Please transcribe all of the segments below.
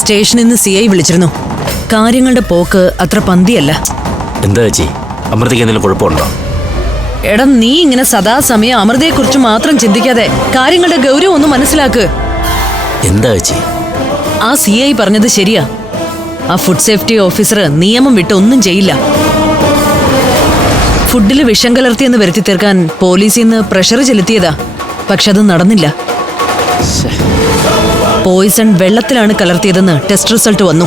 സ്റ്റേഷനിൽ നിന്ന് C I വിളിച്ചിരുന്നു. കാര്യങ്ങളുടെ പോക്ക് അത്ര പന്തിയല്ല. എന്താ ചേച്ചി? അമൃതയ്ക്ക് എന്തെങ്കിലും കുഴപ്പമുണ്ടോ? എടാ നീ ഇങ്ങനെ സദാസമയം അമൃതയെ കുറിച്ച് മാത്രം ചിന്തിക്കാതെ കാര്യങ്ങളുടെ ഗൗരവം ഒന്ന് മനസ്സിലാക്ക്. എന്താ ചേച്ചി? ആ സി ഐ പറഞ്ഞത് ശരിയാ. ആ ഫുഡ് സേഫ്റ്റി ഓഫീസർ നിയമം വിട്ട് ഒന്നും ചെയ്യില്ല. ഫുഡിൽ വിഷം കലർത്തിയെന്ന് വരുത്തി തീർക്കാൻ പോലീസിൽ നിന്ന് പ്രഷർ ചെലുത്തിയതാ. പക്ഷെ അത് നടന്നില്ല. പോയിസൺ വെള്ളത്തിലാണ് കലർത്തിയതെന്ന് ടെസ്റ്റ് റിസൾട്ട് വന്നു.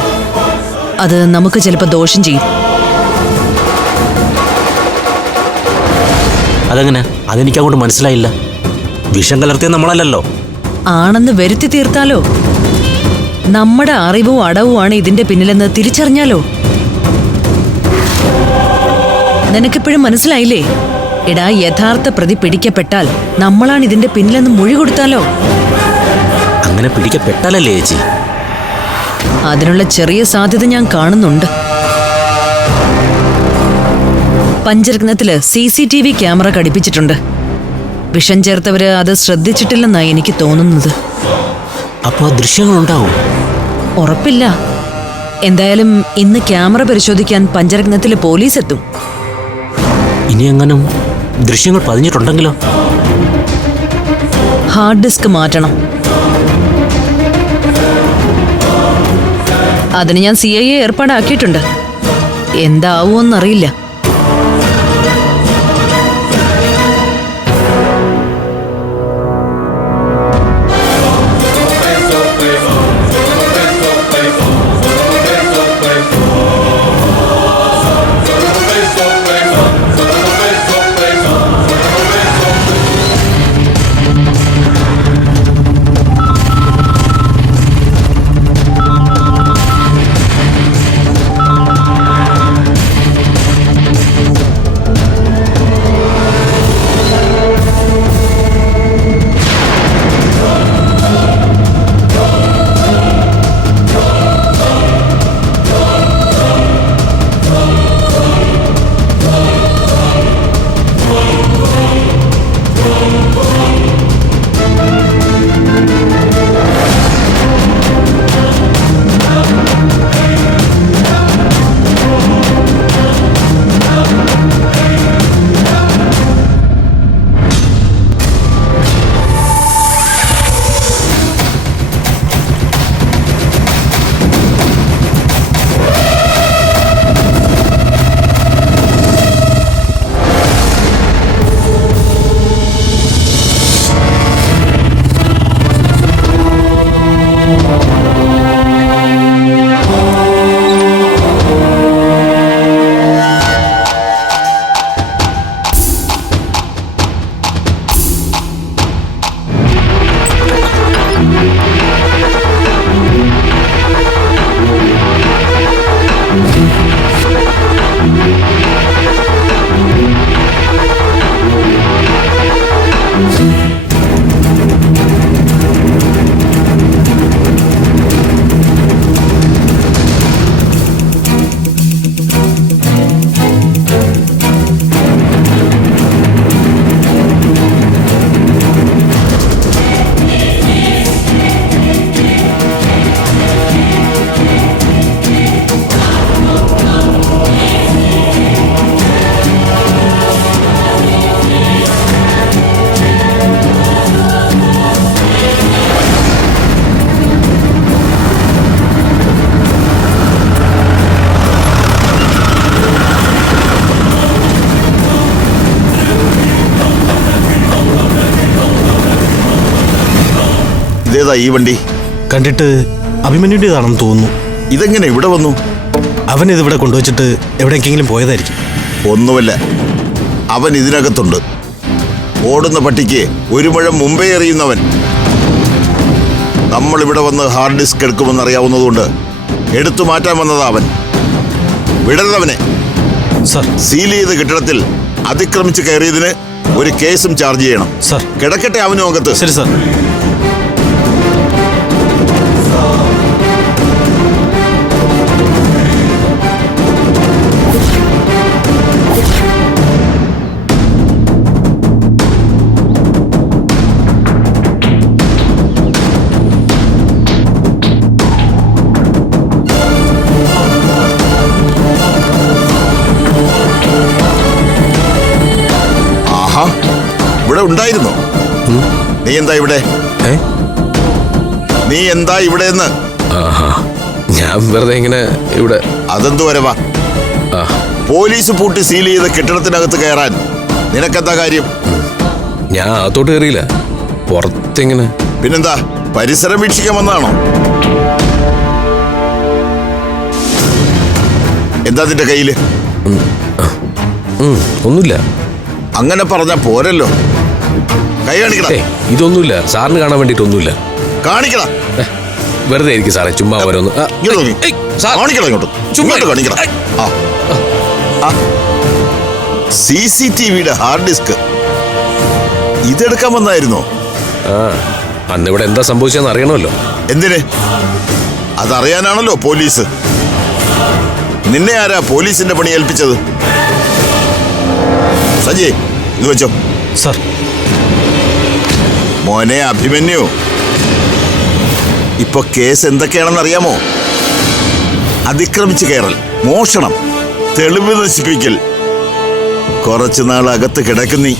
അത് നമുക്ക് ചിലപ്പോൾ ദോഷം ചെയ്യും. അതെങ്ങനെ? അതെനിക്ക് അങ്ങോട്ട് മനസ്സിലായില്ല. വിഷം കലർത്തിയ നമ്മളല്ലല്ലോ. ആണെന്ന് വരുത്തി തീർത്താലോ? നമ്മുടെ അറിവും അടവുമാണ് ഇതിന്റെ പിന്നിലെന്ന് തിരിച്ചറിഞ്ഞാലോ? നിനക്കിപ്പോഴും മനസ്സിലായില്ലേ? എടാ യഥാർത്ഥ പ്രതി പിടിക്കപ്പെട്ടാൽ നമ്മളാണ് ഇതിന്റെ പിന്നിലെന്ന് മൊഴി കൊടുത്താലോ? അങ്ങനെ പിടിക്കപ്പെട്ടാലല്ലേ ചേച്ചി? അതിനുള്ള ചെറിയ സാധ്യത ഞാൻ കാണുന്നുണ്ട്. പഞ്ചരത്നത്തിൽ C C T V camera ഘടിപ്പിച്ചിട്ടുണ്ട്. വിഷം ചേർത്തവര് അത് ശ്രദ്ധിച്ചിട്ടില്ലെന്നാണ് എനിക്ക് തോന്നുന്നത്. അപ്പോൾ ദൃശ്യങ്ങൾ ദൃശ്യങ്ങളുണ്ടാവും? ഉറപ്പില്ല. എന്തായാലും ഇന്ന് ക്യാമറ പരിശോധിക്കാൻ പഞ്ചരത്നത്തിലെ പോലീസ് എത്തും ഇനി എങ്ങനെ ദൃശ്യങ്ങൾ പതിഞ്ഞിട്ടുണ്ടെങ്കിലോ? ഹാർഡ് ഡിസ്ക് മാറ്റണം. അതിന് ഞാൻ സി ഐ എ ഏർപ്പാടാക്കിയിട്ടുണ്ട്. എന്താവുമെന്നറിയില്ല. ഇതേതാ ഈ വണ്ടി? കണ്ടിട്ട് അഭിമന്യുടേതാണെന്ന് തോന്നുന്നു. ഇതെങ്ങനെ ഇവിടെ വന്നു? അവൻ ഇതിവിടെ കൊണ്ടുവച്ചിട്ട് എവിടേക്കെങ്കിലും പോയതായിരിക്കും. ഒന്നുമല്ല അവൻ ഇതിനകത്തുണ്ട്. ഓടുന്ന പട്ടിക്ക് ഒരു മുഴം മുമ്പേ എറിയുന്നവൻ. നമ്മൾ ഇവിടെ വന്ന് ഹാർഡ് ഡിസ്ക് എടുക്കുമെന്ന് അറിയാവുന്നതുകൊണ്ട് എടുത്തു മാറ്റാൻ വന്നതാ അവൻ. വിടരുതവനെ. സർ. സീൽ ചെയ്ത കെട്ടിടത്തിൽ അതിക്രമിച്ച് കയറിയതിന് ഒരു കേസും ചാർജ് ചെയ്യണം. സർ. കിടക്കട്ടെ അവനും അകത്ത്. ശരി സർ. ഇവിടെ ഉണ്ടായിരുന്നോ? നീ എന്താ ഇവിടെ? നീ എന്താ ഇവിടെ എന്ന്? ഞാൻ വെറുതെ ഇങ്ങനെ ഇവിടെ. അതെന്തു വരവാ? പോലീസ് പൂട്ടി സീൽ ചെയ്ത കെട്ടിടത്തിനകത്ത് കയറാൻ. നിനക്കെന്താ കാര്യം? ഞാൻ അകത്തോട്ട് കയറിയില്ല. പുറത്തിങ്ങനെ. പിന്നെന്താ? പരിസരം വീക്ഷിക്കാൻ വന്നാണോ എന്താ നിന്റെ കയ്യിൽ? ഒന്നുമില്ല. അങ്ങനെ പറഞ്ഞാ പോരല്ലോ. കൈ കാണിക്കടാ. ഇതൊന്നുമില്ല. സാറിന് കാണാൻ വേണ്ടിട്ടൊന്നുമില്ല കാണിക്കടാ. വെറുതെ ആയിരിക്കും സാറേ ചുമ്മാ ഓരോന്ന്. ആ, ഇങ്ങോട്ട് നോക്കി. ഏയ്, സാർ. കാണിക്കടാ ഇങ്ങോട്ട്. ചുമ്മാ ഇങ്ങോട്ട് കാണിക്കടാ. ഏയ്. ആ. സി സി ടി വിയുടെ ഹാർഡ് ഡിസ്ക്. ഇതെടുക്കാൻ വന്നായിരുന്നോ? ആ അന്ന് ഇവിടെ എന്താ സംഭവിച്ചതെന്ന് അറിയണമല്ലോ. എന്തിന്? അതറിയാനാണല്ലോ പോലീസ്. നിന്നെ ആരാ പോലീസിന്റെ പണി ഏൽപ്പിച്ചത്? സജയ് ഇത് വെച്ചോ. സാർ മോനെ അഭിമന്യു. ഇപ്പൊ കേസ് എന്തൊക്കെയാണെന്ന് അറിയാമോ? അതിക്രമിച്ച് കയറൽ മോഷണം തെളിവ് നശിപ്പിക്കൽ. കുറച്ചു നാൾ അകത്ത് കിടക്കുന്നീ